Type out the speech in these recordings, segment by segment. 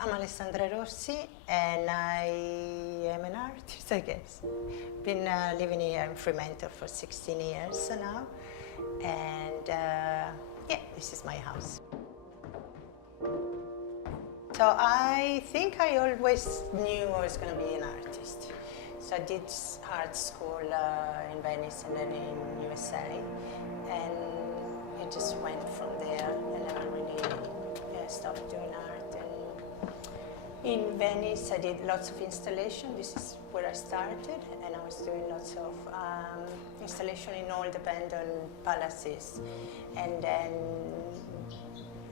I'm Alessandra Rossi and I am an artist, I guess. Been living here in Fremantle for 16 years now, and yeah, this is my house. So I think I always knew I was going to be an artist. So I did art school in Venice and then in USA, and it just went from there, and I really stopped doing art. And in Venice I did lots of installation. This is where I started, and I was doing lots of installation in old abandoned palaces, and then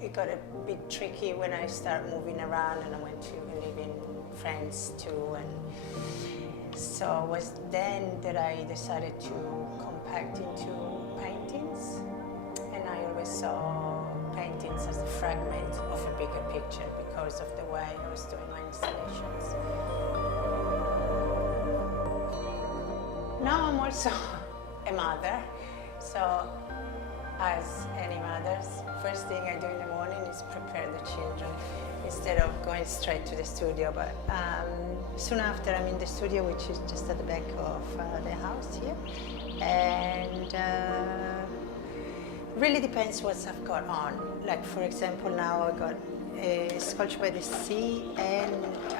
it got a bit tricky when I started moving around and I went to live in France too. And so it was then that I decided to compact into paintings. And I always saw paintings as a fragment of a bigger picture because of the way I was doing my installations. Now I'm also a mother, so as any mothers, first thing I do in the morning is prepare the children instead of going straight to the studio. But soon after I'm in the studio, which is just at the back of the house here. And really depends what I've got on. Like for example, now I got a sculpture by the sea and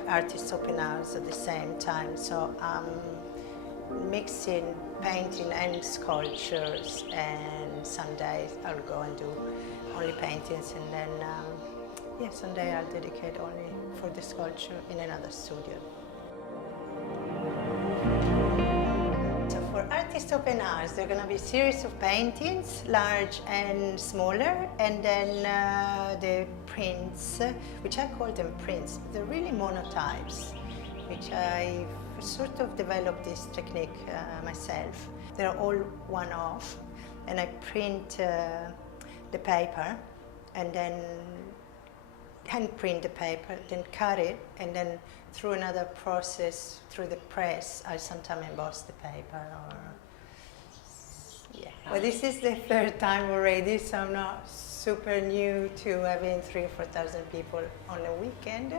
artist open house at the same time. So I'm mixing painting and sculptures, and some days I'll go and do only paintings, and then yeah, someday I'll dedicate only for the sculpture in another studio. So for artist open house, there are going to be a series of paintings, large and smaller, and then the prints, which I call them prints. They're really monotypes, which I've sort of developed this technique myself. They're all one-off, and I print the paper and then hand print the paper, then cut it, and then through another process, through the press, I sometimes emboss the paper. Or yeah. Well, this is the third time already, so I'm not super new to having 3,000 or 4,000 people on a weekend.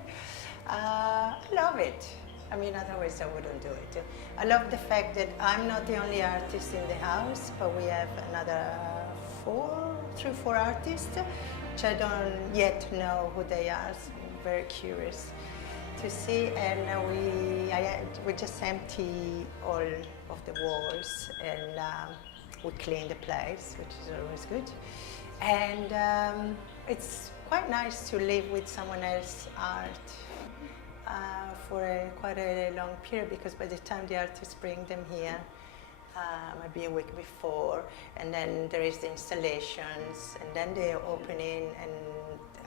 I love it. I mean, otherwise I wouldn't do it. I love the fact that I'm not the only artist in the house, but we have another 3 or 4 artists, which I don't yet know who they are, so I'm very curious to see. And we just empty all of the walls, and we clean the place, which is always good. And it's quite nice to live with someone else's art for quite a long period, because by the time the artists bring them here, might be a week before, and then there is the installations, and then the opening and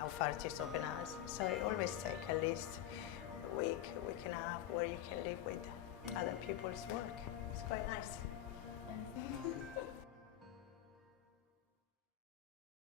of artists open house. So it always takes at least a week and a half where you can live with other people's work. It's quite nice.